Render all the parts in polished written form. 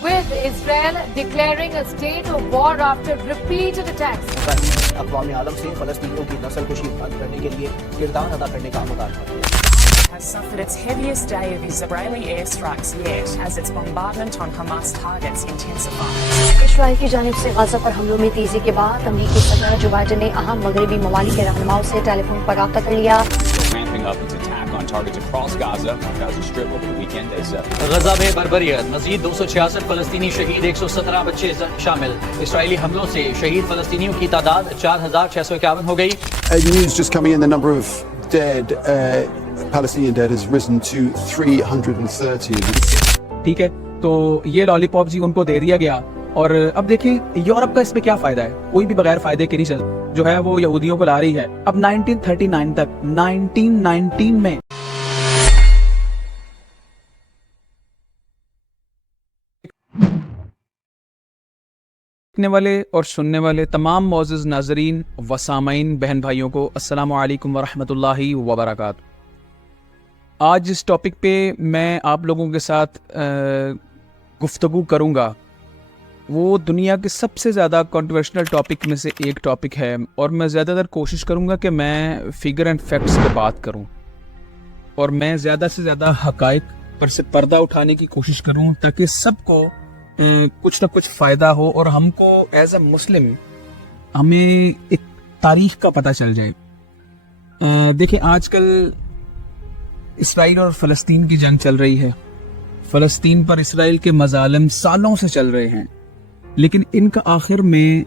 with Israel declaring a state of war after repeated attacks. اقوام عالم سے فلسطینیوں کی نسل کشی بند کرنے کے لیے کردار ادا کرنے کا مطالبہ کیا. Has suffered its heaviest day of Israeli airstrikes yet as its bombardment on Hamas targets intensifies. اسرائیل کی جانب سے غزہ پر حملوں میں تیزی کے بعد امریکی صدر جو بائیڈن نے اہم مغربی ممالک کے رہنماؤں سے ٹیلی فون پر رابطہ کر لیا. ramping up its attack on targets across Gaza Strip over the weekend as Gaza میں بربریت مزید 266 فلسطینی شہید 117 بچے شامل. اسرائیلی حملوں سے شہید فلسطینیوں کی تعداد 4651 ہو گئی. News just coming in, the number of dead Palestinian dead has risen to 330. ٹھیک ہے, تو یہ لالی پاپ جی ان کو دے دیا گیا. اور اب دیکھیں یورپ کا اس میں کیا فائدہ ہے, کوئی بھی بغیر فائدے کے نہیں چل جو ہے وہ یہودیوں کو لا رہی ہے. اب 1939 تک 1919 میں دیکھنے والے اور سننے والے تمام معزز ناظرین و سامعین بہن بھائیوں کو السلام علیکم ورحمۃ اللہ وبرکاتہ. آج اس ٹاپک پہ میں آپ لوگوں کے ساتھ گفتگو کروں گا. وہ دنیا کے سب سے زیادہ کنٹروورشنل ٹاپک میں سے ایک ٹاپک ہے, اور میں زیادہ تر کوشش کروں گا کہ میں فگر اینڈ فیکٹس پہ بات کروں, اور میں زیادہ سے زیادہ حقائق پر سے پردہ اٹھانے کی کوشش کروں تاکہ سب کو کچھ نہ کچھ فائدہ ہو, اور ہم کو ایز اے مسلم ہمیں ایک تاریخ کا پتہ چل جائے. دیکھیں آج کل اسرائیل اور فلسطین کی جنگ چل رہی ہے. فلسطین پر اسرائیل کے مظالم سالوں سے چل رہے ہیں, لیکن ان کا آخر میں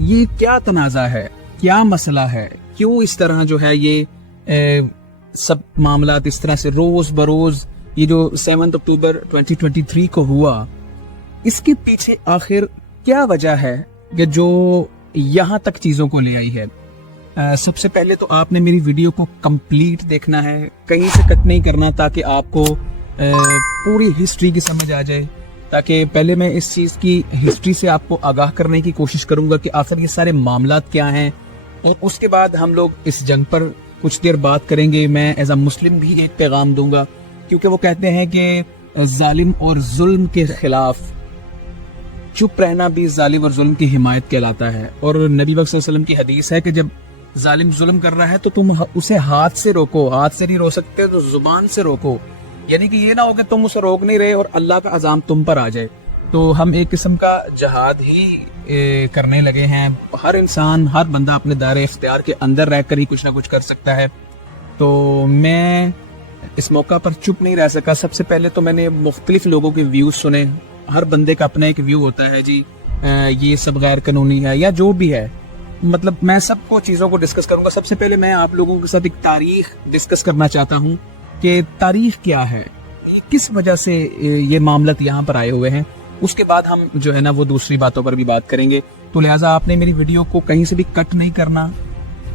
یہ کیا تنازع ہے, کیا مسئلہ ہے, کیوں اس طرح جو ہے یہ سب معاملات اس طرح سے روز بروز یہ جو 7 اکتوبر 2023 کو ہوا, اس کے پیچھے آخر کیا وجہ ہے کہ جو یہاں تک چیزوں کو لے آئی ہے. سب سے پہلے تو آپ نے میری ویڈیو کو کمپلیٹ دیکھنا ہے, کہیں سے کٹ نہیں کرنا, تاکہ آپ کو پوری ہسٹری کی سمجھ آ جائے. تاکہ پہلے میں اس چیز کی ہسٹری سے آپ کو آگاہ کرنے کی کوشش کروں گا کہ آخر یہ سارے معاملات کیا ہیں, اور اس کے بعد ہم لوگ اس جنگ پر کچھ دیر بات کریں گے. میں ایز اے مسلم بھی ایک پیغام دوں گا, کیونکہ وہ کہتے ہیں کہ ظالم اور ظلم کے خلاف چپ رہنا بھی ظالم اور ظلم کی حمایت کہلاتا ہے. اور نبی پاک صلی اللہ علیہ وسلم کی حدیث ہے کہ جب ظالم ظلم کر رہا ہے تو تم اسے ہاتھ سے روکو, ہاتھ سے نہیں روک سکتے تو زبان سے روکو. یعنی کہ یہ نہ ہو کہ تم اسے روک نہیں رہے اور اللہ کا عذاب تم پر آ جائے. تو ہم ایک قسم کا جہاد ہی کرنے لگے ہیں. ہر انسان, ہر بندہ اپنے دائرے اختیار کے اندر رہ کر ہی کچھ نہ کچھ کر سکتا ہے. تو میں اس موقع پر چپ نہیں رہ سکا. سب سے پہلے تو میں نے مختلف لوگوں کے ویوز سنے. ہر بندے کا اپنا ایک ویو ہوتا ہے جی, یہ سب غیر قانونی ہے یا جو بھی ہے. مطلب میں سب کو چیزوں کو ڈسکس کروں گا. سب سے پہلے میں آپ لوگوں کے ساتھ ایک تاریخ ڈسکس کرنا چاہتا ہوں کہ تاریخ کیا ہے, کس وجہ سے یہ معاملات یہاں پر آئے ہوئے ہیں. اس کے بعد ہم جو ہے نا وہ دوسری باتوں پر بھی بات کریں گے. تو لہٰذا آپ نے میری ویڈیو کو کہیں سے بھی کٹ نہیں کرنا,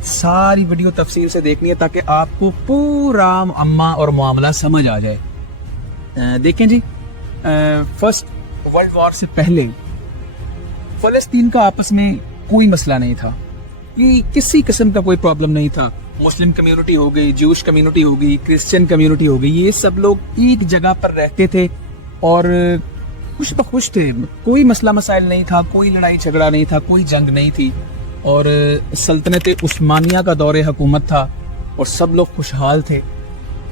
ساری ویڈیو تفصیل سے دیکھنی ہے تاکہ آپ کو پورا معاملہ اور معاملہ سمجھ آ جائے. دیکھیں جی, فرسٹ ورلڈ وار سے پہلے فلسطین کا آپس میں کوئی مسئلہ نہیں تھا, یہ کسی قسم کا کوئی پرابلم نہیں تھا. مسلم کمیونٹی ہو گئی, جوش کمیونٹی ہو گئی, کرسچن کمیونٹی ہو گئی, یہ سب لوگ ایک جگہ پر رہتے تھے اور خوش بخوش تھے. کوئی مسئلہ مسائل نہیں تھا, کوئی لڑائی جھگڑا نہیں تھا, کوئی جنگ نہیں تھی, اور سلطنت عثمانیہ کا دور حکومت تھا اور سب لوگ خوشحال تھے.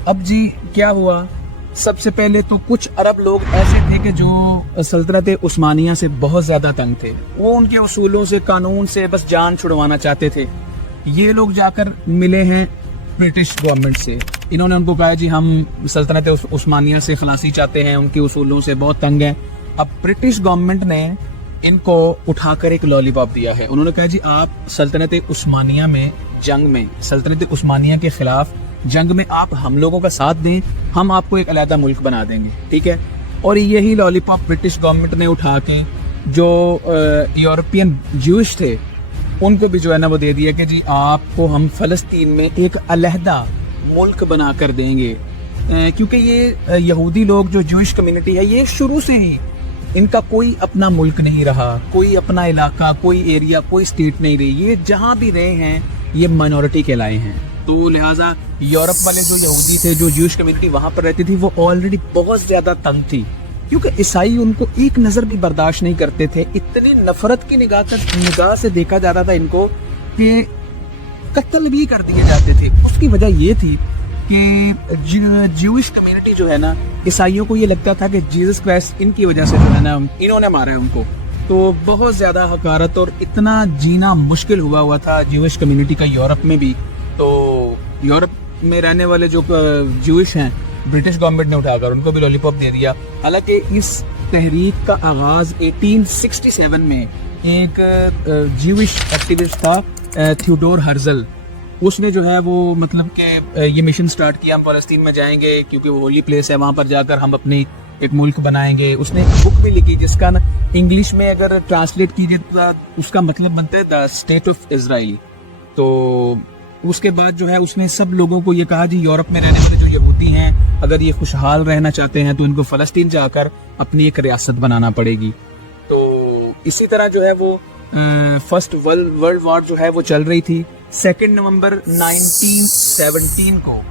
اب جی کیا ہوا, سب سے پہلے تو کچھ عرب لوگ ایسے تھے کہ جو سلطنت عثمانیہ سے بہت زیادہ تنگ تھے. وہ ان کے اصولوں سے, قانون سے بس جان چھڑوانا چاہتے تھے. یہ لوگ جا کر ملے ہیں برٹش گورنمنٹ سے. انہوں نے ان کو کہا جی ہم سلطنت عثمانیہ سے خلاصی چاہتے ہیں, ان کے اصولوں سے بہت تنگ ہیں. اب برٹش گورنمنٹ نے ان کو اٹھا کر ایک لالی پاپ دیا ہے. انہوں نے کہا جی آپ سلطنت عثمانیہ میں جنگ میں, سلطنت عثمانیہ کے خلاف جنگ میں آپ ہم لوگوں کا ساتھ دیں, ہم آپ کو ایک علیحدہ ملک بنا دیں گے. ٹھیک ہے, اور یہی لالی پاپ برٹش گورنمنٹ نے اٹھا کے جو یورپین جوش تھے ان کو بھی جو ہے نا وہ دے دیا کہ جی آپ کو ہم فلسطین میں ایک علیحدہ ملک بنا کر دیں گے. کیونکہ یہ یہودی لوگ جو جوش کمیونٹی ہے یہ شروع سے ہی ان کا کوئی اپنا ملک نہیں رہا, کوئی اپنا علاقہ, کوئی ایریا, کوئی اسٹیٹ نہیں رہی. یہ جہاں بھی رہے ہیں یہ مائنورٹی کہلائے ہیں. تو لہٰذا یورپ والے جو یہودی تھے, جو جوش کمیونٹی وہاں پر رہتی تھی, وہ آلریڈی بہت زیادہ تنگ تھی. کیونکہ عیسائی ان کو ایک نظر بھی برداشت نہیں کرتے تھے. اتنی نفرت کی نگاہ سے دیکھا جاتا تھا ان کو کہ قتل بھی کر دیے جاتے تھے. اس کی وجہ یہ تھی کہ جیوش کمیونٹی جو ہے نا, عیسائیوں کو یہ لگتا تھا کہ جیزس کرائسٹ ان کی وجہ سے جو ہے نا انہوں نے مارا ہے ان کو. تو بہت زیادہ حقارت اور اتنا جینا مشکل ہوا تھا جیوش کمیونٹی کا یورپ میں بھی. تو یورپ میں رہنے والے جو جیوش ہیں, برٹش گورنمنٹ نے اٹھا کر ان کو بھی لالی پاپ دے دیا. حالانکہ اس تحریک کا آغاز 1867 میں ایک جیوش ایکٹیوسٹ تھا تھیوڈور ہرزل. اس نے جو ہے وہ مطلب کہ یہ مشن سٹارٹ کیا, ہم فلسطین میں جائیں گے کیونکہ وہ ہولی پلیس ہے, وہاں پر جا کر ہم اپنی ایک ملک بنائیں گے. اس نے ایک بک بھی لکھی جس کا انگلش میں اگر ٹرانسلیٹ کیجیے تو اس کا مطلب بنتا ہے دا اسٹیٹ آف اسرائیل. تو اس کے بعد جو ہے اس نے سب لوگوں کو یہ کہا جی یورپ میں رہنے والے جو یہودی ہیں اگر یہ خوشحال رہنا چاہتے ہیں تو ان کو فلسطین جا کر اپنی ایک ریاست بنانا پڑے گی. تو اسی طرح جو ہے وہ فرسٹ ورلڈ وار جو ہے وہ چل رہی تھی. 2 نومبر 1917 کو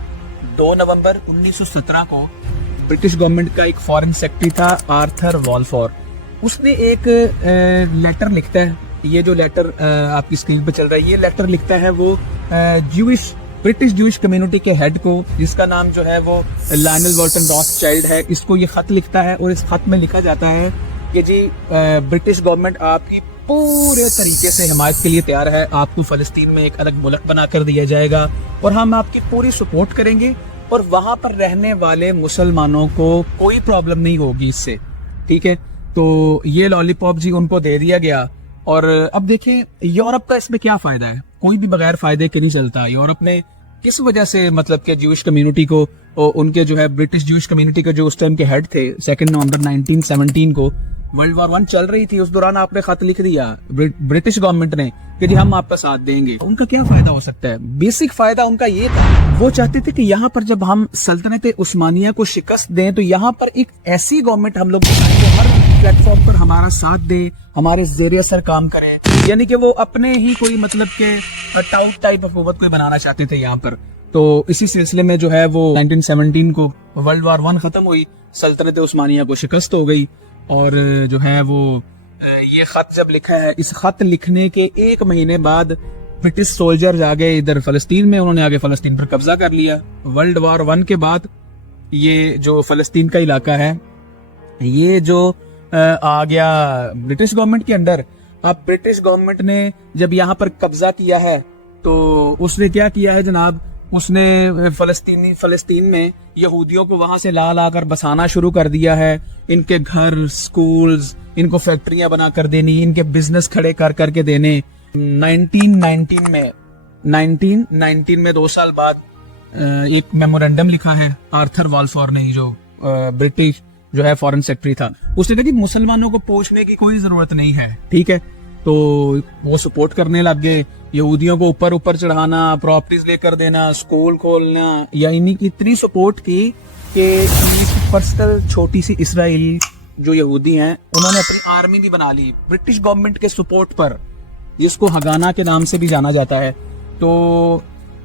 2 نومبر 1917 کو برٹش گورنمنٹ کا ایک فارن سیکرٹری تھا آرتھر والفور. اس نے ایک لیٹر لکھتا ہے, یہ جو لیٹر آپ کی اسکرین پہ چل رہا ہے یہ لیٹر لکھتا ہے وہ برٹش جوش کمیونٹی کے ہیڈ کو, جس کا نام جو ہے وہ لائنل والٹن راس چائلڈ ہے. اس کو یہ خط لکھتا ہے اور اس خط میں لکھا جاتا ہے کہ جی برٹش گورنمنٹ آپ کی پورے طریقے سے حمایت کے لیے تیار ہے. آپ کو فلسطین میں ایک الگ ملک بنا کر دیا جائے گا اور ہم آپ کی پوری سپورٹ کریں گے اور وہاں پر رہنے والے مسلمانوں کو کوئی پرابلم نہیں ہوگی اس سے. ٹھیک ہے, تو یہ لالی پاپ جی ان کو دے دیا گیا. اور اب دیکھیں یورپ کا اس میں کیا فائدہ ہے, کوئی بھی بغیر فائدے کے نہیں چلتا. یورپ نے کس وجہ سے مطلب کہ جوش کمیونٹی کو, ان کے جو ہے برٹش جوش کمیونٹی کے جو اس ٹائم کے ہیڈ تھے 2 نومبر 1917 کو ورلڈ وار 1 چل رہی تھی, اس دوران آپ نے خط لکھ دیا برٹش گورنمنٹ نے کہ جی ہم آپ کا ساتھ دیں گے. ان کا کیا فائدہ ہو سکتا ہے؟ بیسک فائدہ ان کا یہ تھا, وہ چاہتے تھے کہ یہاں پر جب ہم سلطنت عثمانیہ کو شکست دیں تو یہاں پر ایک ایسی گورنمنٹ ہم لوگ بنائیں جو ہر پلیٹ فارم پر ہمارا ساتھ دے, ہمارے زیر اثر کام کرے. یعنی کہ وہ اپنے ہی کوئی مطلب کہ ٹاؤٹ ٹائپ حکومت کوئی بنانا چاہتے تھے یہاں پر. تو اسی سلسلے میں جو ہے وہ 1917 کو ورلڈ وار 1 ختم ہوئی, سلطنت عثمانیہ کو شکست ہو گئی. اور جو ہے وہ یہ خط جب لکھا ہے, اس خط لکھنے کے 1 مہینے بعد برٹش سولجر آ گئے ادھر فلسطین میں, انہوں نے آگے فلسطین پر قبضہ کر لیا. ورلڈ وار 1 کے بعد یہ جو فلسطین کا علاقہ ہے یہ جو آ گیا برٹش گورنمنٹ کے انڈر. اب برٹش گورنمنٹ نے جب یہاں پر قبضہ کیا ہے تو اس نے کیا کیا ہے جناب, اس نے فلسطین میں یہودیوں کو وہاں سے لا کر بسانا شروع کر دیا ہے. ان کے گھر, سکولز, ان کو فیکٹریاں بنا کر دینی, ان کے بزنس کھڑے کر کے دینے. 1919 میں 2 سال بعد ایک میمورینڈم لکھا ہے آرتھر والفور نے, جو برٹش جو ہے فارن سیکرٹری تھا. اس نے کہا کہ مسلمانوں کو پوچھنے کی کوئی ضرورت نہیں ہے. ٹھیک ہے, تو وہ سپورٹ کرنے لگ گئے. یہودیوں کو اوپر چڑھانا, پراپرٹیز لے کر دینا, سکول کھولنا, یا انہی کی اتنی سپورٹ کی کہ پرسنل چھوٹی سی اسرائیل جو یہودی ہیں انہوں نے اپنی آرمی بھی بنا لی برٹش گورنمنٹ کے سپورٹ پر, جس کو ہگانا کے نام سے بھی جانا جاتا ہے. تو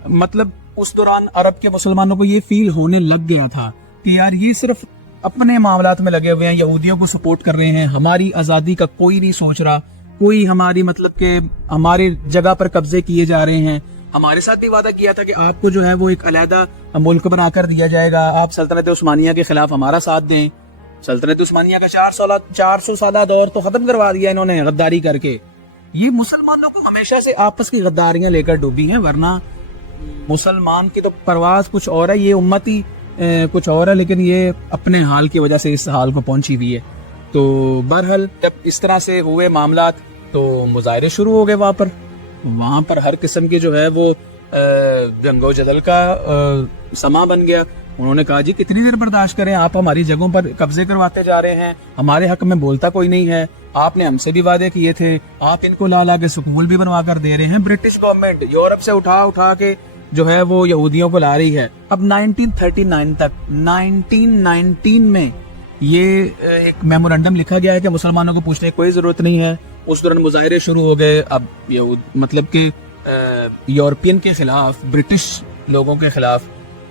مطلب اس دوران عرب کے مسلمانوں کو یہ فیل ہونے لگ گیا تھا کہ یار یہ صرف اپنے معاملات میں لگے ہوئے ہیں, یہودیوں کو سپورٹ کر رہے ہیں, ہماری آزادی کا کوئی نہیں سوچ رہا, کوئی ہماری مطلب کہ ہمارے جگہ پر قبضے کیے جا رہے ہیں. ہمارے ساتھ بھی وعدہ کیا تھا کہ آپ کو جو ہے وہ ایک علیحدہ ملک بنا کر دیا جائے گا, آپ سلطنت عثمانیہ کے خلاف ہمارا ساتھ دیں. سلطنت عثمانیہ کا 400 سالہ دور تو ختم کروا دیا انہوں نے غداری کر کے. یہ مسلمانوں کو ہمیشہ سے آپس کی غداریاں لے کر ڈوبی ہیں, ورنہ مسلمان کی تو پرواز کچھ اور ہے, یہ امت ہی کچھ اور ہے, لیکن یہ اپنے حال کی وجہ سے اس حال کو پہنچی ہوئی ہے. تو بہرحال جب اس طرح سے ہوئے معاملات تو مظاہرے شروع ہو گئے وہاں پر ہر قسم کے جو ہے وہ جنگ و جدل کا سما بن گیا. انہوں نے کہا جی کتنی دیر برداشت کریں, آپ ہماری جگہوں پر قبضے کرواتے جا رہے ہیں, ہمارے حق میں بولتا کوئی نہیں ہے, آپ نے ہم سے بھی وعدے کیے تھے, آپ ان کو لا کے سکول بھی بنوا کر دے رہے ہیں. برٹش گورنمنٹ یورپ سے اٹھا کے جو ہے وہ یہودیوں کو لا رہی ہے. اب 1939 تک 1919 میں یہ ایک میمورینڈم لکھا گیا ہے کہ مسلمانوں کو پوچھنے کی کوئی ضرورت نہیں ہے. اس دوران مظاہرے شروع ہو گئے. اب مطلب کہ یورپین کے خلاف, برٹش لوگوں کے خلاف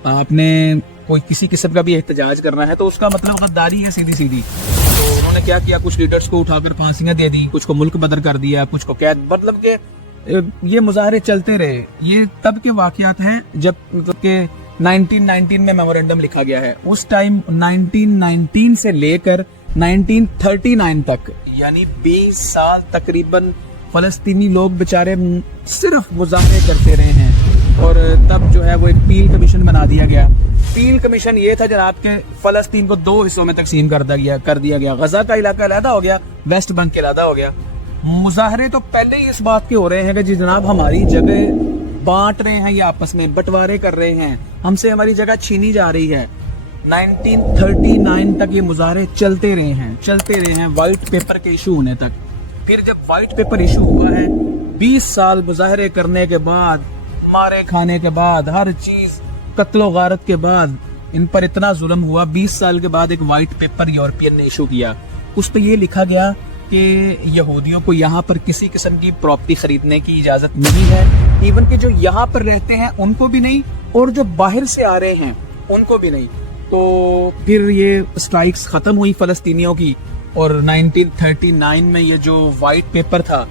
آپ نے کوئی کسی قسم کا بھی احتجاج کرنا ہے تو اس کا مطلب غداری ہے سیدھی سیدھی. تو انہوں نے کیا کیا, کچھ لیڈرز کو اٹھا کر پھانسیاں دے دی, کچھ کو ملک بدر کر دیا, کچھ کو قید. مطلب کہ یہ مظاہرے چلتے رہے. یہ تب کے واقعات ہیں جب مطلب کہ 1919 میں میمورنڈم لکھا گیا ہے. اس ٹائم 1919 سے لے کر 1939 تک یعنی 20 سال تقریباً فلسطینی لوگ بیچارے صرف مظاہرے کرتے رہے ہیں. اور تب جو ہے وہ ایک پیل کمیشن بنا دیا گیا. پیل کمیشن یہ تھا جناب کہ فلسطین کو 2 حصوں میں تقسیم کر دیا گیا. غزہ کا علاقہ علیحدہ ہو گیا, ویسٹ بینک کے علیحدہ ہو گیا. مظاہرے تو پہلے ہی اس بات کے ہو رہے ہیں کہ جی جناب ہماری جگہ بانٹ رہے ہیں, یہ آپس میں بٹوارے کر رہے ہیں, ہم سے ہماری جگہ چھینی جا رہی ہے. 1939 تک یہ مظاہرے چلتے رہے ہیں وائٹ پیپر کے ایشو ہونے تک. پھر جب وائٹ پیپر ایشو ہوا ہے, 20 سال مظاہرے کرنے کے بعد, مارے کھانے کے بعد, ہر چیز قتل و غارت کے بعد ان پر اتنا ظلم ہوا, 20 سال کے بعد ایک وائٹ پیپر یورپین نے ایشو کیا. اس پہ یہ لکھا گیا کہ یہودیوں کو یہاں پر کسی قسم کی پراپرٹی خریدنے کی اجازت نہیں ہے, ایون کہ جو یہاں پر رہتے ہیں ان کو بھی نہیں, اور جو باہر سے آ رہے ہیں ان کو بھی نہیں. تو پھر یہ اسٹرائکس ختم ہوئی فلسطینیوں کی, اور 1939 میں یہ جو وائٹ پیپر تھا,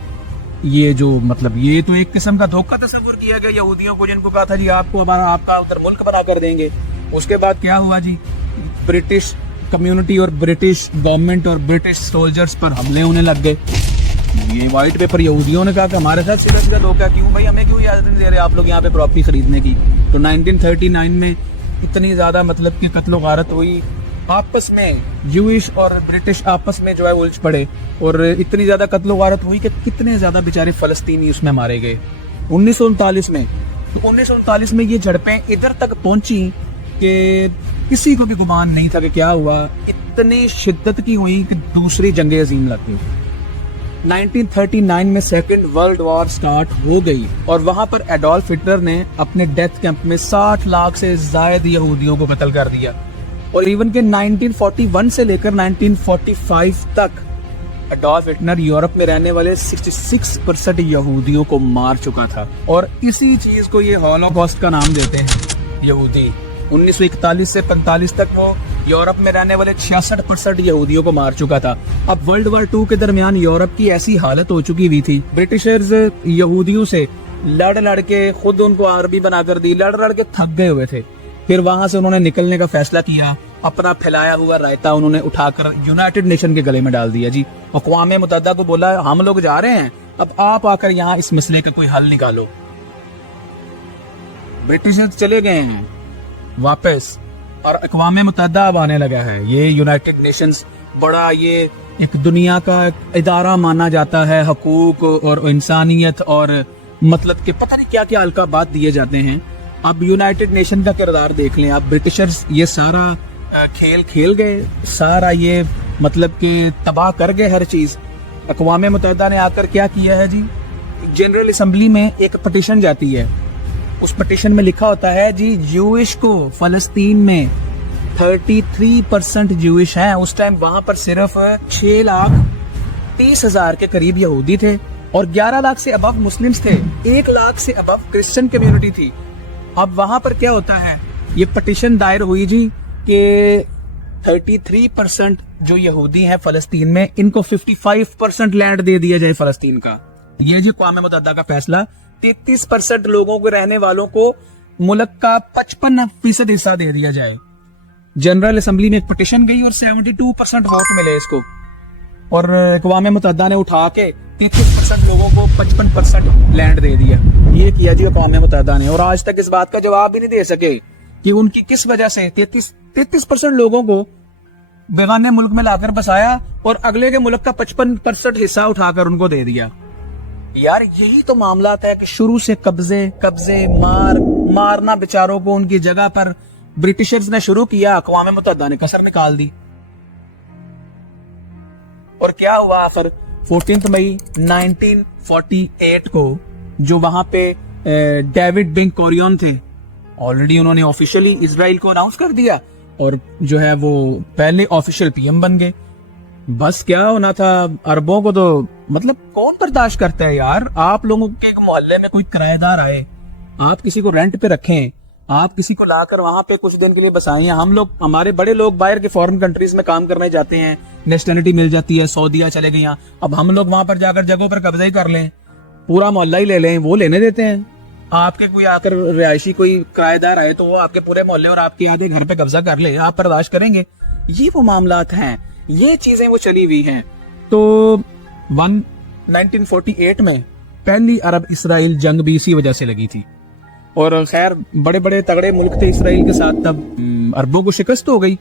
یہ جو مطلب یہ تو ایک قسم کا دھوکہ تصور کیا گیا یہودیوں کو, جن کو کہا تھا جی آپ کو آپ کا ادھر ملک بنا کر دیں گے. اس کے بعد کیا ہوا جی, برٹش کمیونٹی اور برٹش گورنمنٹ اور برٹش سولجرز پر حملے ہونے لگ گئے. یہ وائٹ پیپر یہودیوں نے کہا کہ ہمارے ساتھ سیدھا دھوکہ کیوں بھائی, ہمیں کیوں اجازت نہیں دے رہے آپ لوگ یہاں پہ پراپرٹی خریدنے کی. تو 1939 میں اتنی زیادہ مطلب کہ قتل و غارت ہوئی آپس میں, جوئش اور برٹش آپس میں جو ہے الجھ پڑے, اور اتنی زیادہ قتل و غارت ہوئی کہ کتنے زیادہ بیچارے فلسطینی اس میں مارے گئے 1939 میں. تو 1939 میں یہ جھڑپیں ادھر تک پہنچی کہ کسی کو بھی گمان نہیں تھا کہ کیا ہوا. اتنی شدت کی ہوئی کہ دوسری جنگ عظیم لگ گئی. 1939 میں سیکنڈ ورلڈ وار سٹارٹ ہو گئی, اور وہاں پر ایڈولف ہٹلر نے اپنے ڈیتھ کیمپ میں 60 لاکھ سے زائد یہودیوں کو قتل کر دیا. اور ایون کہ 1941 سے لے کر 1945 تک ایڈولف ہٹلر یورپ میں رہنے والے 66% یہودیوں کو مار چکا تھا. اور اسی چیز کو یہ ہولوکاسٹ کا نام دیتے ہیں یہودی. 1941 سے 45 تک وہ یورپ میں رہنے والے 66% یہودیوں کو مار چکا تھا. اب ورلڈ وار 2 کے درمیان یورپ کی ایسی حالت ہو چکی ہوئی تھی, برٹشرز یہودیوں سے لڑ کے خود ان کو عربی بنا کر دی, لڑ کے تھک گئے ہوئے تھے. پھر وہاں سے انہوں نے نکلنے کا فیصلہ کیا, اپنا پھیلایا ہوا رائتا انہوں نے اٹھا کر یونائٹڈ نیشن کے گلے میں ڈال دیا. جی اقوام متحدہ کو بولا ہم لوگ جا رہے ہیں, اب آپ آ کر یہاں اس مسئلے کا کوئی حل نکالو. برٹشرز چلے گئے ہیں واپس, اور اقوام متحدہ اب آنے لگا ہے. یہ یونائٹڈ نیشنز بڑا یہ ایک دنیا کا ادارہ مانا جاتا ہے, حقوق اور انسانیت اور مطلب کہ پتہ نہیں کیا کیا القابات دیے جاتے ہیں. اب یونائٹڈ نیشن کا کردار دیکھ لیں. اب برٹشرز یہ سارا کھیل گئے, سارا یہ مطلب کہ تباہ کر گئے ہر چیز. اقوام متحدہ نے آ کر کیا کیا ہے جی, جنرل اسمبلی میں ایک پٹیشن جاتی ہے. اس پٹیشن میں لکھا ہوتا ہے جی جوئش کو فلسطین میں 33% جوئش ہیں. اس ٹائم وہاں پر صرف 6,30,000 کے قریب یہودی تھے, اور 11 لاکھ سے ابو مسلمز تھے, 1 لاکھ سے ابو کرسچن کمیونٹی تھی. اب وہاں پر کیا ہوتا ہے, یہ پٹیشن دائر ہوئی جی کہ 33% جو یہودی ہیں فلسطین میں, ان کو 55% لینڈ دے دیا جائے فلسطین کا. یہ جی اقوام متحدہ کا فیصلہ. 33% لوگوں کو رہنے والوں کو ملک کا 55% حصہ دے دیا جائے. جنرل اسمبلی میں ایک پٹیشن گئی اور 72% ووٹ ملے اس کو, اور اقوام متحدہ نے اٹھا کے 33% لوگوں کو 55% لینڈ دے دیا. یہ کیا جی اقوام متحدہ نے, اور آج تک اس بات کا جواب بھی نہیں دے سکے کہ ان کی کس وجہ سے 33% لوگوں کو بیگانے ملک میں لا کر بسایا اور اگلے کے ملک کا 55% حصہ اٹھا کر ان کو دے دیا. یار یہی تو معاملات ہے کہ شروع سے قبضے مارنا بیچاروں کو ان کی جگہ پر برٹشرز نے شروع کیا, اقوام متحدہ نے کسر نکال دی. اور کیا ہوا آخر 14 مئی 1948 کو, جو وہاں پہ ڈیوڈ بن کوریون تھے, آلریڈی انہوں نے آفیشلی اسرائیل کو اناؤنس کر دیا, اور جو ہے وہ پہلے آفیشل پی ایم بن گئے. بس کیا ہونا تھا, عربوں کو تو مطلب کون برداشت کرتا ہے یار. آپ لوگوں کے ایک محلے میں کوئی کرایہ دار آئے, آپ کسی کو رینٹ پہ رکھیں, آپ کسی کو لا کر وہاں پہ کچھ دن کے لیے بسائیں. ہم لوگ, ہمارے بڑے لوگ باہر کے فورن کنٹریز میں کام کرنے جاتے ہیں, نیشنلٹی مل جاتی ہے, سعودیہ چلے گئے. اب ہم لوگ وہاں پر جا کر جگہوں پر قبضہ ہی کر لیں, پورا محلہ ہی لے لیں, وہ لینے دیتے ہیں. آپ کے کوئی آ کر رہائشی کوئی کرایہ دار آئے تو وہ آپ کے پورے محلے اور آپ کے آدھے گھر پہ قبضہ کر لے, آپ برداشت کریں گے؟ یہ وہ معاملات ہیں, یہ چیزیں وہ چلی ہوئی ہیں. تو 1948 میں پہلی عرب اسرائیل جنگ بھی اسی وجہ سے لگی تھی. اور خیر بڑے بڑے تگڑے ملک تھے اسرائیل کے ساتھ, تب عربوں کو شکست ہو گئی,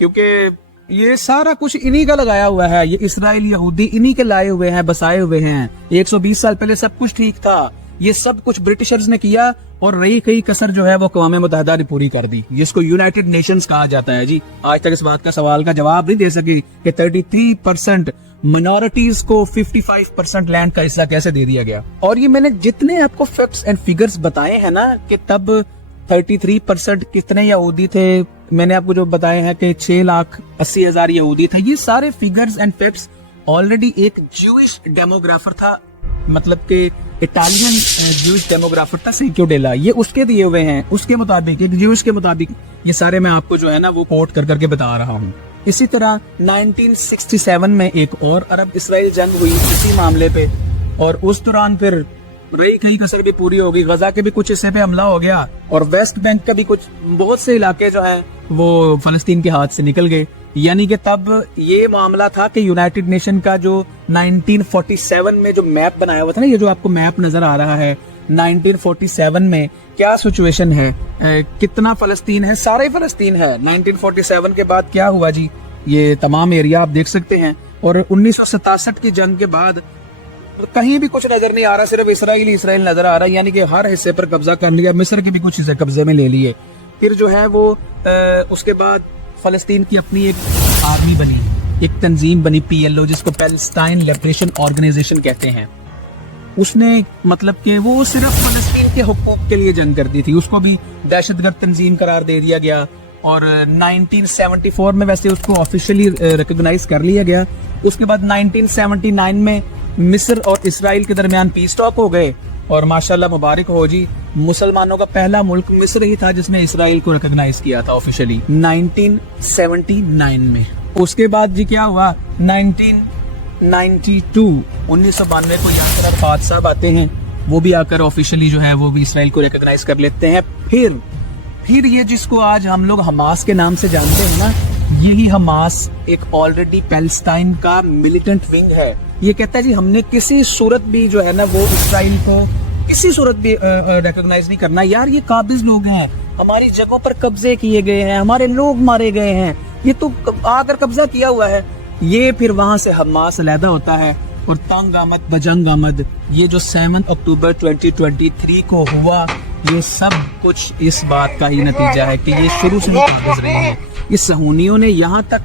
کیونکہ یہ سارا کچھ انہی کا لگایا ہوا ہے. یہ اسرائیل یہودی انہی کے لائے ہوئے ہیں, بسائے ہوئے ہیں. 120 سال پہلے سب کچھ ٹھیک تھا. یہ سب کچھ برٹشرز نے کیا اور رہی کئی کسر جو ہے وہ اقوام متحدہ نے پوری کر دی, جس کو یونائٹڈ نیشنز کہا جاتا ہے. جی آج تک اس بات کا سوال کا جواب نہیں دے سکی کہ 33% منورٹیز کو 55% لینڈ کا حصہ کیسے دے دیا گیا. اور یہ میں نے جتنے آپ کو فیکٹس اینڈ فیگرز بتائے ہیں نا, کہ تب 33% کتنے یہودی تھے, میں نے آپ کو جو بتائے ہیں کہ 6,80,000 یہودی تھے, یہ سارے فیگرز اینڈ فیکٹس آلریڈی ایک جوئش ڈیموگرافر تھا, مطلب کہ اٹالین جوئش ڈیموگرافر تھا سینکیو ڈیلا, یہ اس کے دیے ہوئے ہیں, اس کے مطابق ایک جوئش کے مطابق یہ سارے میں آپ کو جو ہے نا وہ کوٹ کر کے بتا رہا ہوں. اسی طرح 1967 میں ایک اور عرب اسرائیل جنگ ہوئی اسی معاملے پہ, اور اس دوران پھر رہی کئی کسر بھی پوری ہو گئی. غزہ کے بھی کچھ حصے پہ حملہ ہو گیا, اور ویسٹ بینک کا بھی کچھ بہت سے علاقے جو ہیں وہ فلسطین کے ہاتھ سے نکل گئے. یعنی کہ تب یہ معاملہ تھا کہ یونائٹڈ نیشن کا جو 1947 میں جو میپ بنایا ہوا تھا نا, یہ جو آپ کو میپ نظر آ رہا ہے 1947 میں کیا سچویشن ہے, کتنا فلسطین ہے, سارے فلسطین ہے. 1947 کے بعد کیا ہوا جی, یہ تمام ایریا آپ دیکھ سکتے ہیں. اور 1967 کی جنگ کے بعد کہیں بھی کچھ نظر نہیں آ رہا, صرف اسرائیل نظر آ رہا ہے. یعنی کہ ہر حصے پر قبضہ کر لیا, مصر کے بھی کچھ حصے قبضے میں لے لیے. پھر جو ہے وہ اس کے بعد فلسطین کی اپنی ایک آرمی بنی, ایک تنظیم بنی PLO, جس کو پیلسٹائن لبریشن آرگنائزیشن کہتے ہیں. اس نے مطلب کہ وہ صرف فلسطین کے حقوق کے لیے جنگ کرتی تھی, اس کو بھی دہشت گرد تنظیم قرار دے دیا گیا. اور 1974 میں ویسے اس کو آفیشلی ریکگنائز کر لیا گیا. اس کے بعد 1979 میں مصر اور اسرائیل کے درمیان پیس ٹاک ہو گئے, اور ماشاءاللہ مبارک ہو جی, مسلمانوں کا پہلا ملک مصر ہی تھا جس نے اسرائیل کو ریکگنائز کیا تھا آفیشلی 1979 میں. اس کے بعد جی کیا ہوا, 1992 کو یاسر عرفات صاحب آتے ہیں, وہ بھی آ کر آفیشلی جو ہے وہ بھی اسرائیل کو ریکگنائز کر لیتے ہیں. پھر یہ جس کو آج ہم لوگ حماس کے نام سے جانتے ہیں نا, یہی حماس ایک آلریڈی پیلسٹائن کا ملیٹنٹ ونگ ہے. یہ کہتا ہے جی ہم نے کسی صورت بھی جو ہے نا وہ اسرائیل کو کسی صورت بھی ریکگنائز نہیں کرنا. یار یہ قابض لوگ ہیں, ہماری جگہوں پر قبضے کیے گئے ہیں, ہمارے لوگ مارے گئے ہیں, یہ تو آ کر قبضہ کیا ہوا ہے. یہ پھر وہاں سے حماس علیحدہ ہوتا ہے, اور تنگ آمد بجنگ آمد یہ جو 7 اکتوبر 2023 کو ہوا, یہ سب کچھ اس بات کا ہی نتیجہ ہے کہ یہ شروع سے قابض رہے ہیں. اس صہیونیوں نے یہاں تک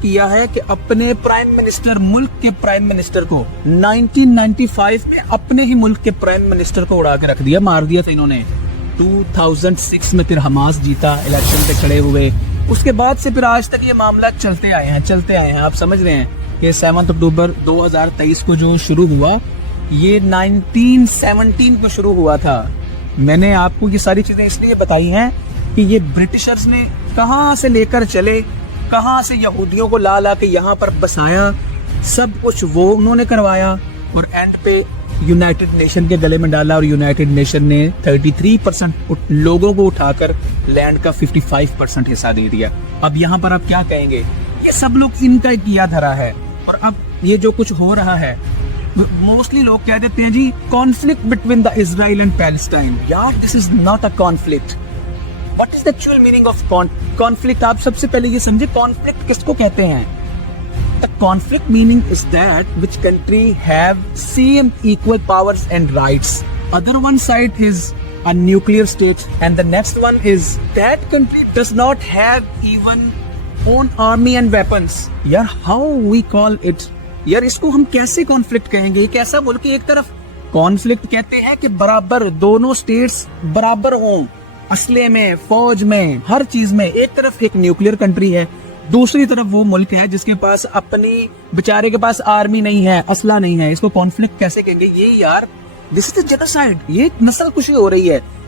کیا ہے کہ اپنے پرائم منسٹر, ملک کے پرائم منسٹر کو 1995 میں اپنے ہی ملک کے پرائم منسٹر کو اڑا کے رکھ دیا, مار دیا تھا انہوں نے. 2006 میں پھر حماس جیتا, الیکشن پہ کھڑے ہوئے. اس کے بعد سے پھر آج تک یہ معاملات چلتے آئے ہیں. آپ سمجھ رہے ہیں کہ 7 اکتوبر 2023 کو جو شروع ہوا, یہ 1917 کو شروع ہوا تھا. میں نے آپ کو یہ ساری چیزیں اس لیے بتائی ہیں کہ یہ برٹشرز نے کہاں سے لے کر چلے, کہاں سے یہودیوں کو لا کے یہاں پر بسایا, سب کچھ وہ انہوں نے کروایا, اور اینڈ پہ یونائٹڈ نیشن کے گلے میں ڈالا, اور یونائٹڈ نیشن نے 33% لوگوں کو اٹھا کر لینڈ کا 55% حصہ دے دیا. اب یہاں پر آپ کیا کہیں گے, یہ سب لوگ ان کا کیا دھرا ہے. اور اب یہ جو کچھ ہو رہا ہے, موسٹلی لوگ کہہ دیتے ہیں جی conflict between the Israel and Palestine. یار this is not a conflict. What is the actual meaning of conflict? آپ سب سے پہلے یہ سمجھے کانفلکٹ کس کو کہتے ہیں. The conflict meaning is that which country have same equal powers and rights. Other one side is a nuclear state and the next one is that country does not have even own army and weapons. Yaar how we call it? Yaar isko hum kaise conflict kahenge? ایک ایسا ملک ایک طرف conflict کہتے ہیں کہ برابر دونوں states برابر ہوں, اسلحے میں, فوج میں, ہر چیز میں. ایک طرف ایک نیوکلیئر کنٹری ہے, دوسری طرف وہ ملک ہے جس کے پاس اپنی بیچارے کے پاس آرمی نہیں ہے, اسلحہ نہیں ہے. اس کو کانفلکٹ کیسے کہیں گے؟ یہ یار دس از جینوسائیڈ, یہ نسل کشی ہو رہی ہے.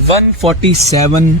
147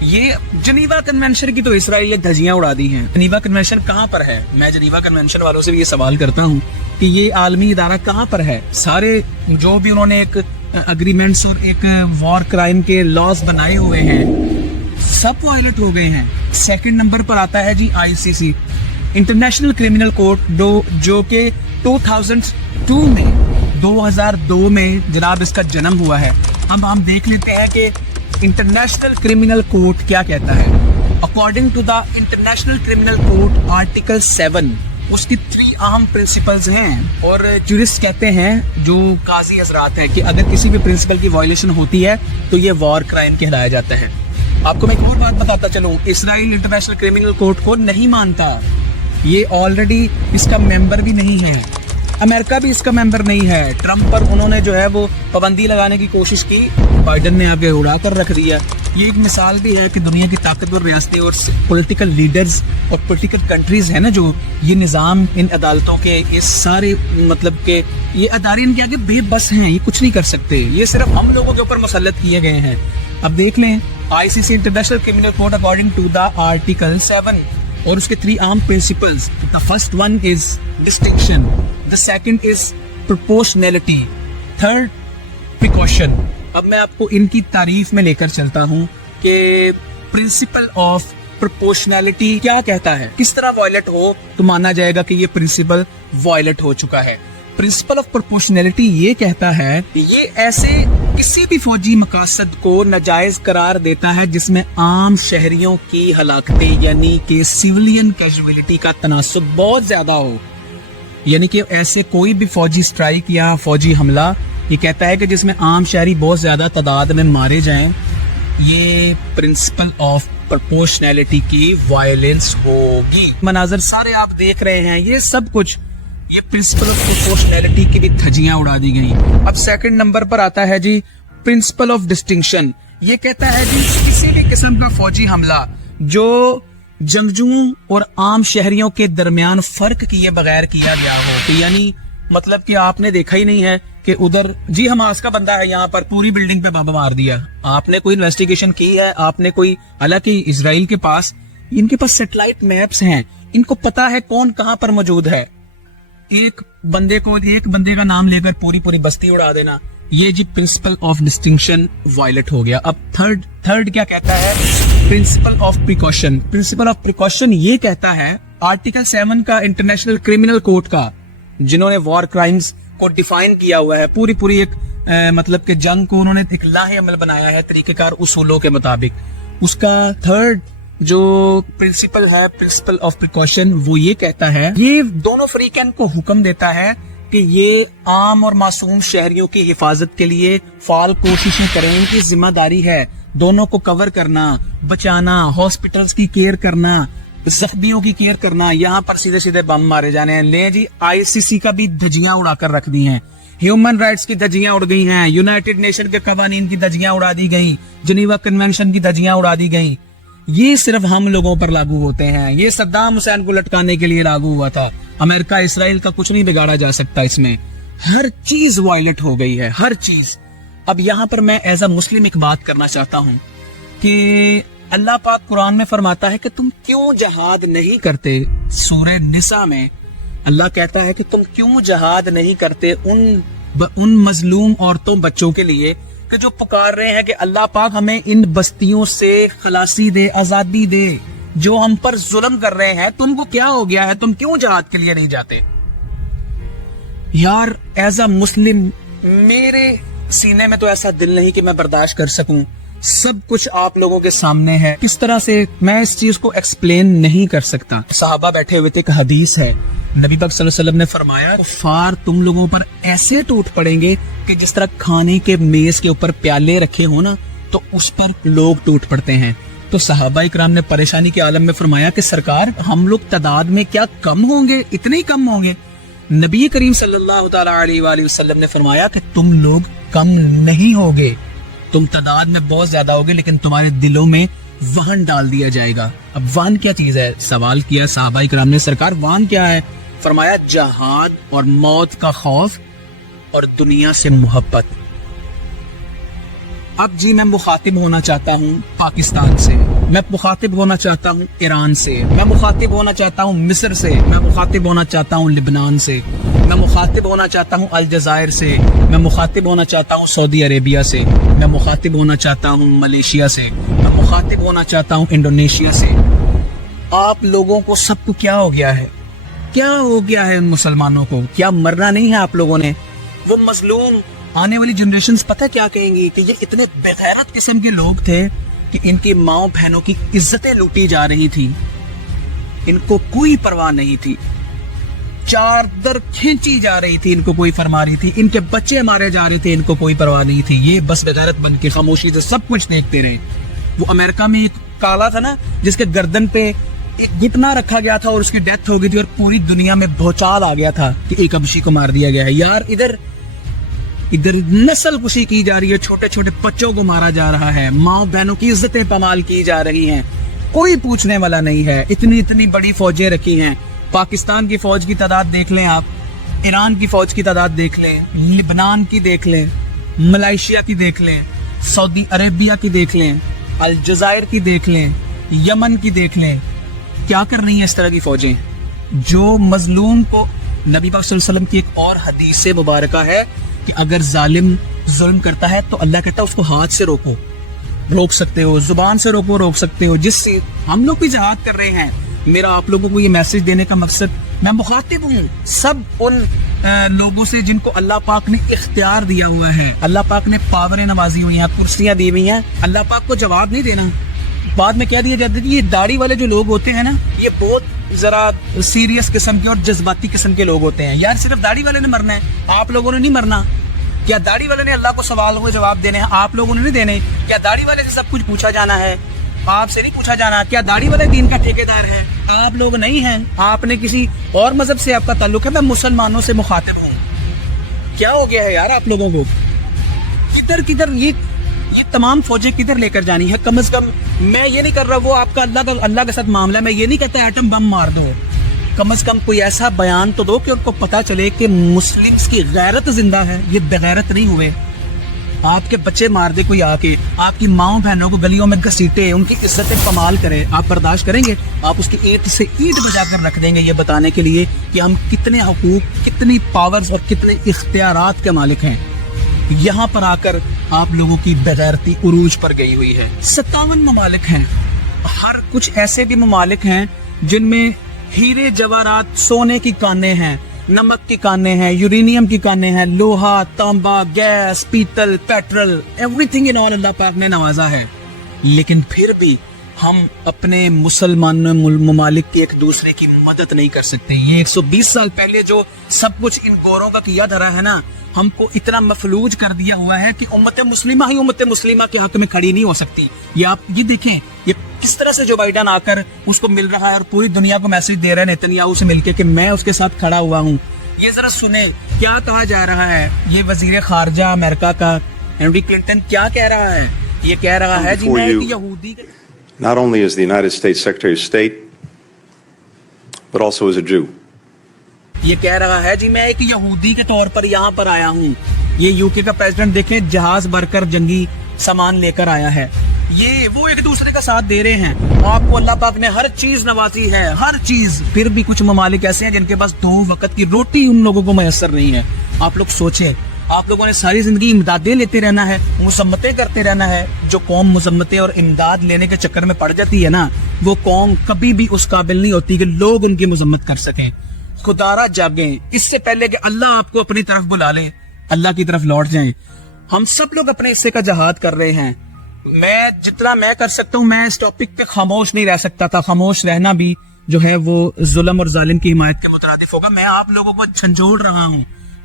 یہ جنیوا کنونشن کی تو اسرائیل نے دھجیاں اڑا دی ہیں. جنیوا کنونشن کہاں پر ہے؟ میں جنیوا کنونشن والوں سے بھی یہ سوال کرتا ہوں کہ یہ عالمی ادارہ کہاں پر ہے؟ سارے جو بھی انہوں نے ایک اگریمنٹس اور ایک وار کرائم کے لاز بنائے ہوئے ہیں سب وائلٹ ہو گئے ہیں. سیکنڈ نمبر پر آتا ہے جی ICC, انٹرنیشنل کرمنل کورٹ, جو کہ 2002 میں جناب اس کا جنم ہوا ہے. اب ہم دیکھ لیتے ہیں کہ انٹرنیشنل کرمنل کورٹ کیا کہتا ہے. According to the international criminal court article 7 اس کی 3 اہم پرنسپلز ہیں, اور جورسٹ کہتے ہیں جو قاضی حضرات ہیں کہ اگر کسی بھی پرنسپل کی وائلیشن ہوتی ہے تو یہ وار کرائم کہلایا جاتا ہے. آپ کو میں ایک اور بات بتاتا چلوں, اسرائیل انٹرنیشنل کرمنل کورٹ کو نہیں مانتا, یہ آلریڈی اس کا ممبر بھی نہیں ہے. امریکہ بھی اس کا ممبر نہیں ہے. ٹرمپ پر انہوں نے جو ہے وہ پابندی لگانے کی کوشش کی, بائیڈن نے آگے اڑا کر رکھ دیا. یہ ایک مثال بھی ہے کہ دنیا کی طاقتور ریاستیں اور پولیٹیکل لیڈرز اور پولیٹیکل کنٹریز ہیں نا, جو یہ نظام ان عدالتوں کے یہ سارے مطلب کہ یہ ادارے ان کے آگے بے بس ہیں, یہ کچھ نہیں کر سکتے, یہ صرف ہم لوگوں کے اوپر مسلط کیے گئے ہیں. اب دیکھ لیں ICC international criminal court according to the article 7 اور اس کے 3 اہم principles. The first one is distinction, the second is proportionality, third precaution. اب میں آپ کو ان کی تعریف میں لے کر چلتا ہوں کہ پرنسپل آف پروپورشنالٹی کیا کہتا ہے, کس طرح وائلٹ ہو تو مانا جائے گا کہ یہ پرنسپل وائلٹ ہو چکا ہے. پرنسپل آف پروپورشنالٹی یہ کہتا ہے کہ یہ ایسے کسی بھی فوجی مقاصد کو ناجائز قرار دیتا ہے جس میں عام شہریوں کی ہلاکتیں یعنی کہ سیولین کیجویلٹی کا تناسب بہت زیادہ ہو. یعنی کہ ایسے کوئی بھی فوجی اسٹرائک یا فوجی حملہ یہ کہتا ہے کہ جس میں عام شہری بہت زیادہ تعداد میں مارے جائیں, یہ پرنسپل آف پروپورشنالٹی کی وائلنس ہوگی. مناظر سارے آپ دیکھ رہے ہیں, یہ سب کچھ یہ پرنسپل آف پروپورشنالٹی کی بھی دھجیاں اڑا دی گئی. اب سیکنڈ نمبر پر آتا ہے جی پرنسپل آف ڈسٹنکشن. یہ کہتا ہے جی کسی بھی قسم کا فوجی حملہ جو جنگجوؤں اور عام شہریوں کے درمیان فرق کیے بغیر کیا گیا ہو, یعنی مطلب کہ آپ نے دیکھا ہی نہیں ہے کہ ادھر جی حماس کا بندہ ہے یہاں پر پوری بلڈنگ پہ بم مار دیا, آپ نے کوئی انویسٹیگیشن کی ہے, آپ نے کوئی, حالانکہ اسرائیل کے پاس ان کے پاس سیٹلائٹ میپس ہیں, ان کو پتا ہے کون کہاں پر موجود ہے. ایک بندے کا نام لے کر پوری بستی اڑا دینا, یہ جی پرنسپل آف ڈسٹنکشن وائلٹ ہو گیا. اب تھرڈ کیا کہتا ہے, principle of precaution. Principle of precaution یہ کہتا ہے آرٹیکل 7 کا انٹرنیشنل کرمنل کورٹ کا, جنہوں نے وار کرائمز کو ڈیفائن کیا ہوا ہے, پوری ایک مطلب کہ جنگ کو انہوں نے ایک لاہ عمل بنایا ہے طریقہ کار اصولوں کے مطابق. اس کا تھرڈ جو پرنسپل ہے پرنسپل آف پریکاشن, وہ یہ کہتا ہے, یہ دونوں فریقین کو حکم دیتا ہے کہ یہ عام اور معصوم شہریوں کی حفاظت کے لیے فعال کوششیں کریں. ان کی ذمہ داری ہے دونوں کو کور کرنا, بچانا, ہاسپٹلز کی کیئر کرنا, زخمیوں کی کیئر کرنا. یہاں پر سیدھے بم مارے جانے ہیں. لیں جی ICC کا بھی دھجیاں اڑا کر رکھ دی ہیں, ہیومن رائٹس کی دھجیاں اڑ گئی ہیں, یونائٹڈ نیشن کے قوانین کی دھجیاں اڑا دی گئی, جنیوا کنونشن کی دھجیاں اڑا دی گئی. یہ صرف ہم لوگوں پر لاگو ہوتے ہیں, یہ صدام حسین کو لٹکانے کے لیے لاگو ہوا تھا. امریکہ اسرائیل کا کچھ نہیں بگاڑا جا سکتا, اس میں ہر چیز وائلٹ ہو گئی ہے, ہر چیز. اب یہاں پر میں ایز اے مسلم ایک بات کرنا چاہتا ہوں کہ اللہ پاک قرآن میں فرماتا ہے کہ تم کیوں جہاد نہیں کرتے. سورہ نساء میں اللہ کہتا ہے کہ تم کیوں جہاد نہیں کرتے ان مظلوم عورتوں بچوں کے لیے کہ جو پکار رہے ہیں کہ اللہ پاک ہمیں ان بستیوں سے خلاصی دے, آزادی دے, جو ہم پر ظلم کر رہے ہیں. تم کو کیا ہو گیا ہے, تم کیوں جہاد کے لیے نہیں جاتے؟ یار ایز اے مسلم میرے سینے میں تو ایسا دل نہیں کہ میں برداشت کر سکوں. سب کچھ آپ لوگوں کے سامنے ہے, کس طرح سے میں اس چیز کو ایکسپلین نہیں کر سکتا. صحابہ بیٹھے ہوئے تھے, ایک حدیث ہے, نبی پاک صلی اللہ علیہ وسلم نے فرمایا کفار تم لوگوں پر ایسے ٹوٹ پڑیں گے کہ جس طرح کھانے کے میز کے اوپر پیالے رکھے ہو نا تو اس پر لوگ ٹوٹ پڑتے ہیں. تو صحابہ اکرام نے پریشانی کے عالم میں فرمایا کہ سرکار ہم لوگ تعداد میں کیا کم ہوں گے, اتنے ہی کم ہوں گے؟ نبی کریم صلی اللہ تعالی علیہ وآلہ وسلم نے فرمایا کہ تم لوگ کم نہیں ہوگے, تم تعداد میں بہت زیادہ ہوگے لیکن تمہارے دلوں میں وہن ڈال دیا جائے گا. اب وہن کیا چیز ہے؟ سوال کیا صحابہ کرام نے, سرکار وہن کیا ہے؟ فرمایا جہاد اور موت کا خوف اور دنیا سے محبت. اب جی میں مخاطب ہونا چاہتا ہوں پاکستان سے, میں مخاطب ہونا چاہتا ہوں ایران سے, میں مخاطب ہونا چاہتا ہوں مصر سے, میں مخاطب ہونا چاہتا ہوں لبنان سے, میں مخاطب ہونا چاہتا ہوں الجزائر سے, میں مخاطب ہونا چاہتا ہوں سعودی عربیہ سے, میں مخاطب ہونا چاہتا ہوں ملیشیا سے, میں مخاطب ہونا چاہتا ہوں انڈونیشیا سے. آپ لوگوں کو سب کو کیا ہو گیا ہے؟ کیا ہو گیا ہے ان مسلمانوں کو؟ کیا مرنا نہیں ہے آپ لوگوں نے؟ وہ مظلوم آنے والی جنریشنز پتہ کیا کہیں گی کہ یہ اتنے بغیرت قسم کے لوگ تھے کہ ان کی ماؤں بہنوں کی عزتیں لوٹی جا رہی تھی, ان کو کوئی پرواہ نہیں تھی, چادر کھینچی جا رہی تھی, ان کو کوئی فرما رہی تھی, ان کے بچے مارے جا رہے تھے, ان کو کوئی پرواہ نہیں تھی. یہ بس بغیرت بن کے خاموشی سے سب کچھ دیکھتے رہے. وہ امریکہ میں ایک کالا تھا نا جس کے گردن پہ ایک گھٹنا رکھا گیا تھا اور اس کی ڈیتھ ہو گئی تھی اور پوری دنیا میں بھوچال آ گیا تھا کہ ایک حبشی کو مار دیا گیا ہے. یار ادھر نسل کشی کی جا رہی ہے, چھوٹے چھوٹے بچوں کو مارا جا رہا ہے, ماں بہنوں کی عزتیں پامال کی جا رہی ہیں, کوئی پوچھنے والا نہیں ہے. اتنی بڑی فوجیں رکھی ہیں. پاکستان کی فوج کی تعداد دیکھ لیں آپ, ایران کی فوج کی تعداد دیکھ لیں, لبنان کی دیکھ لیں, ملائیشیا کی دیکھ لیں, سعودی عربیہ کی دیکھ لیں, الجزائر کی دیکھ لیں, یمن کی دیکھ لیں. کیا کر رہی ہیں اس طرح کی فوجیں؟ جو مظلوم کو نبی پاک صلی اللہ علیہ وسلم کی ایک اور حدیث مبارکہ ہے کہ اگر ظالم ظلم کرتا ہے تو اللہ کہتا ہے اس کو ہاتھ سے روک سکتے ہو, زبان سے روک سکتے ہو. جس سے ہم لوگ بھی جہاد کر رہے ہیں. میرا آپ لوگوں کو یہ میسج دینے کا مقصد, میں مخاطب ہوں سب ان لوگوں سے جن کو اللہ پاک نے اختیار دیا ہوا ہے, اللہ پاک نے پاوریں نوازی ہوئی ہیں, کرسیاں دی ہوئی ہیں. اللہ پاک کو جواب نہیں دینا. بعد میں کہہ دیا جاتا ہے کہ یہ داڑھی والے جو لوگ ہوتے ہیں نا, یہ بہت ذرا سیریس قسم کے اور جذباتی قسم کے لوگ ہوتے ہیں. یار صرف داڑھی والے نے مرنا ہے, آپ لوگوں نے نہیں مرنا. کیا داڑھی والے نے اللہ کو سوالوں کے جواب دینے ہیں؟ آپ لوگوں نے نہیں دینے. کیا داڑھی والے سے سب کچھ پوچھا جانا ہے؟ آپ سے نہیں پوچھا جانا. کیا داڑھی والے دین کا ٹھیکیدار ہے؟ آپ لوگ نہیں ہیں. آپ نے کسی اور مذہب سے آپ کا تعلق ہے. میں مسلمانوں سے مخاطب ہوں. کیا ہو گیا ہے یار آپ لوگوں کو؟ کدھر یہ تمام فوجیں کدھر لے کر جانی ہے؟ کم از کم میں یہ نہیں کر رہا وہ آپ کا اللہ کے ساتھ معاملہ ہے, میں یہ نہیں کہتا ایٹم بم مار دو. کم از کم کوئی ایسا بیان تو دو کہ ان کو پتا چلے کہ مسلمز کی غیرت زندہ ہے, یہ بغیرت نہیں ہوئے. آپ کے بچے مار دے کوئی آ کے, آپ کی ماؤں بہنوں کو گلیوں میں گھسیٹے, ان کی عزتیں پامال کرے, آپ برداشت کریں گے؟ آپ اس کی اینٹ سے اینٹ بجا کر رکھ دیں گے یہ بتانے کے لیے کہ ہم کتنے حقوق, کتنی پاورز اور کتنے اختیارات کے مالک ہیں. یہاں پر آ کر آپ لوگوں کی بغیرتی عروج پر گئی ہوئی ہے. 57 ممالک ہیں, ہر کچھ ایسے بھی ممالک ہیں جن میں ہیرے جواہرات, سونے کی کانیں ہیں, نمک کی کانیں ہیں, یورینیم کی کانیں ہیں, لوہا, تانبا, گیس, پیتل, petrol, everything in all اللہ پاک نے نوازا ہے. لیکن پھر بھی ہم اپنے مسلمان ممالک کی ایک دوسرے کی مدد نہیں کر سکتے. یہ 120 سال پہلے جو سب کچھ ان گوروں کا کیا دھرا ہے نا, ہم کو اتنا مفلوج کر دیا ہوا ہے کہ امت مسلمہ کے حق میں کھڑی نہیں ہو سکتی. یہ آپ یہ دیکھیں, یہ کس طرح سے جو بائیڈن آ کر اس کو مل رہا ہے اور پوری دنیا کو میسج دے رہا ہے نیتنیاہو سے مل کے کہ میں اس کے ساتھ کھڑا ہوا ہوں. یہ ذرا سنیں کیا کہا جا رہا ہے. یہ وزیر خارجہ امریکہ کا ہنری کلنٹن کیا کہہ رہا ہے؟ یہ کہہ رہا ہے جی میں ایک یہودی not only as the United States Secretary of State but also as a Jew. یہ کہہ رہا ہے جی میں ایک یہودی کے طور پر یہاں پر آیا ہوں. یہ یو کے کا پریزیڈنٹ دیکھیں جہاز بھر کر جنگی سامان لے کر آیا ہے. یہ وہ ایک دوسرے کا ساتھ دے رہے ہیں. آپ کو اللہ پاک نے ہر چیز نوازی ہے, ہر چیز. پھر بھی کچھ ممالک ایسے ہیں جن کے پاس 2 وقت کی روٹی ان لوگوں کو میسر نہیں ہے. آپ لوگ سوچیں, آپ لوگوں نے ساری زندگی امدادیں لیتے رہنا ہے, مذمتیں کرتے رہنا ہے. جو قوم مذمتیں اور امداد لینے کے چکر میں پڑ جاتی ہے نا, وہ قوم کبھی بھی اس قابل نہیں ہوتی کہ لوگ ان کی مذمت کر سکیں. خدارہ جاگیں اس سے پہلے کہ اللہ آپ کو اپنی طرف بلا لے, اللہ کی طرف لوٹ جائیں. ہم سب لوگ اپنے حصے کا جہاد کر رہے ہیں. میں جتنا میں کر سکتا ہوں, میں اس ٹاپک پہ خاموش نہیں رہ سکتا تھا. خاموش رہنا بھی جو ہے وہ ظلم اور ظالم کی حمایت کے مترادف ہوگا. میں آپ لوگوں کو جھنجھوڑ رہا ہوں,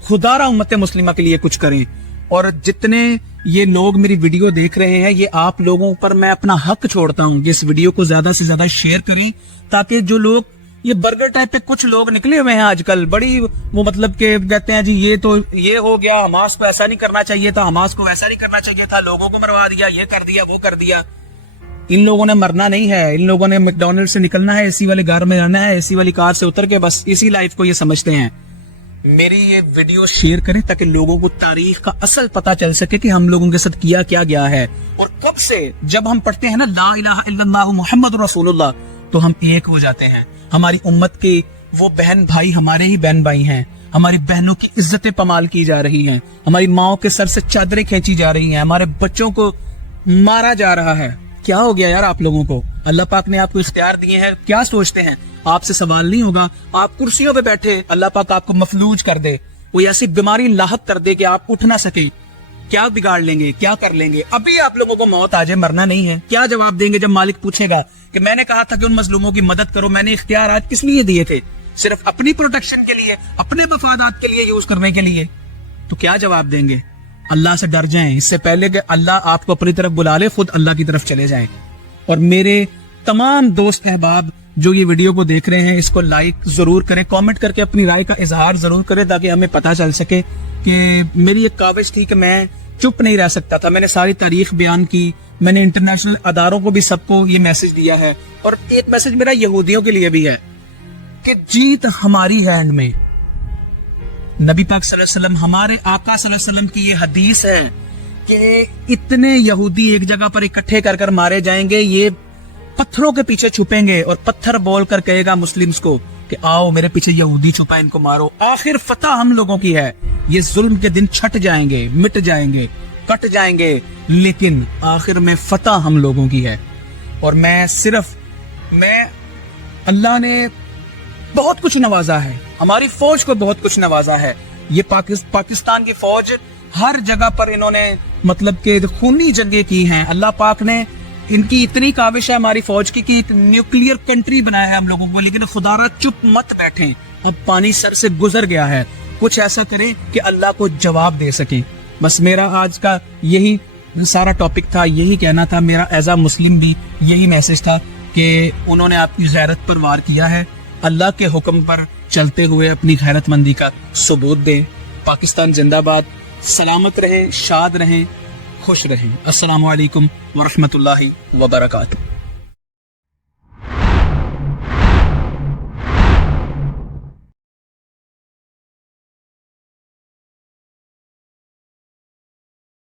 خدا را امت مسلمہ کے لیے کچھ کریں. اور جتنے یہ لوگ میری ویڈیو دیکھ رہے ہیں, یہ آپ لوگوں پر میں اپنا حق چھوڑتا ہوں کہ اس ویڈیو کو زیادہ سے زیادہ شیئر کریں, تاکہ جو لوگ یہ برگر ٹائپ پہ کچھ لوگ نکلے ہوئے ہیں آج کل, بڑی وہ مطلب کہ کہتے ہیں جی یہ تو یہ ہو گیا, حماس کو ایسا نہیں کرنا چاہیے تھا, حماس کو ویسا نہیں کرنا چاہیے تھا, لوگوں کو مروا دیا, یہ کر دیا, وہ کر دیا. ان لوگوں نے مرنا نہیں ہے. ان لوگوں نے میکڈونلڈ سے نکلنا ہے, اے سی والے گھر میں رہنا ہے, اے سی والی کار سے اتر کے بس اسی لائف کو یہ سمجھتے ہیں. میری یہ ویڈیو شیئر کریں تاکہ لوگوں کو تاریخ کا اصل پتا چل سکے کہ ہم لوگوں کے ساتھ کیا کیا گیا ہے اور کب سے جب ہم پڑھتے ہیں نا لا الہ الا اللہ محمد رسول اللہ تو ہم ایک ہو جاتے ہیں. ہماری امت کے وہ بہن بھائی ہمارے ہی بہن بھائی ہیں. ہماری بہنوں کی عزتیں پامال کی جا رہی ہیں, ہماری ماؤں کے سر سے چادریں کھینچی جا رہی ہیں, ہمارے بچوں کو مارا جا رہا ہے. کیا ہو گیا یار آپ لوگوں کو؟ اللہ پاک نے آپ کو اختیار دیے ہیں, کیا سوچتے ہیں؟ آپ سے سوال نہیں ہوگا, آپ کرسیوں پہ بیٹھے اللہ پاک آپ کو مفلوج کر دے, کوئی ایسی بیماری لاحق کر دے کہ آپ اٹھ نہ سکیں, کیا بگاڑ لیں گے, کیا کر لیں گے؟ ابھی آپ لوگوں کو موت آ جائے, مرنا نہیں ہے, کیا جواب دیں گے جب مالک پوچھے گا کہ میں نے کہا تھا کہ ان مظلوموں کی مدد کرو, میں نے اختیارات کس لیے دیے تھے؟ صرف اپنی پروٹیکشن کے لیے, اپنے مفادات کے لیے یوز کرنے کے لیے. تو کیا جواب دیں گے؟ اللہ سے ڈر جائیں, اس سے پہلے کہ اللہ آپ کو اپنی طرف بلا لے, خود اللہ کی طرف چلے جائیں. اور میرے تمام دوست احباب جو یہ ویڈیو کو دیکھ رہے ہیں, اس کو لائک ضرور کریں, کامنٹ کر کے اپنی رائے کا اظہار ضرور کریں تاکہ ہمیں پتہ چل سکے کہ میری ایک کاوش تھی کہ میں چپ نہیں رہ سکتا تھا. میں نے ساری تاریخ بیان کی, میں نے انٹرنیشنل اداروں کو بھی سب کو یہ میسج دیا ہے, اور ایک میسج میرا یہودیوں کے لیے بھی ہے کہ جیت ہماری ہینڈ میں. نبی پاک صلی اللہ علیہ وسلم, ہمارے آقا صلی اللہ علیہ وسلم کی یہ حدیث ہے کہ اتنے یہودی ایک جگہ پر اکٹھے کر کر مارے جائیں گے, یہ پتھروں کے پیچھے چھپیں گے اور پتھر بول کر کہے گا مسلمز کو کہ آؤ میرے پیچھے یہودی چھپا, ان کو مارو. آخر فتح ہم لوگوں کی ہے. یہ ظلم کے دن چھٹ جائیں گے, مٹ جائیں گے, کٹ جائیں گے, لیکن آخر میں فتح ہم لوگوں کی ہے. اور میں اللہ نے بہت کچھ نوازا ہے, ہماری فوج کو بہت کچھ نوازا ہے. یہ پاکستان کی فوج ہر جگہ پر انہوں نے مطلب کہ خونی جنگیں کی ہیں. اللہ پاک نے ان کی اتنی کاوش ہے ہماری فوج کی کہ نیوکلیئر کنٹری بنایا ہے ہم لوگوں کو, لیکن خدا را چپ مت بیٹھیں, اب پانی سر سے گزر گیا ہے, کچھ ایسا کریں کہ اللہ کو جواب دے سکیں. بس میرا آج کا یہی سارا ٹاپک تھا, یہی کہنا تھا. میرا ایز اے مسلم بھی یہی میسج تھا کہ انہوں نے آپ کی غیرت پر وار کیا ہے, اللہ کے حکم پر چلتے ہوئے اپنی غیرت مندی کا ثبوت دیں. پاکستان زندہ باد, سلامت رہیں, شاد رہیں, خوش رہیں. السلام علیکم ورحمۃ اللہ وبرکاتہ.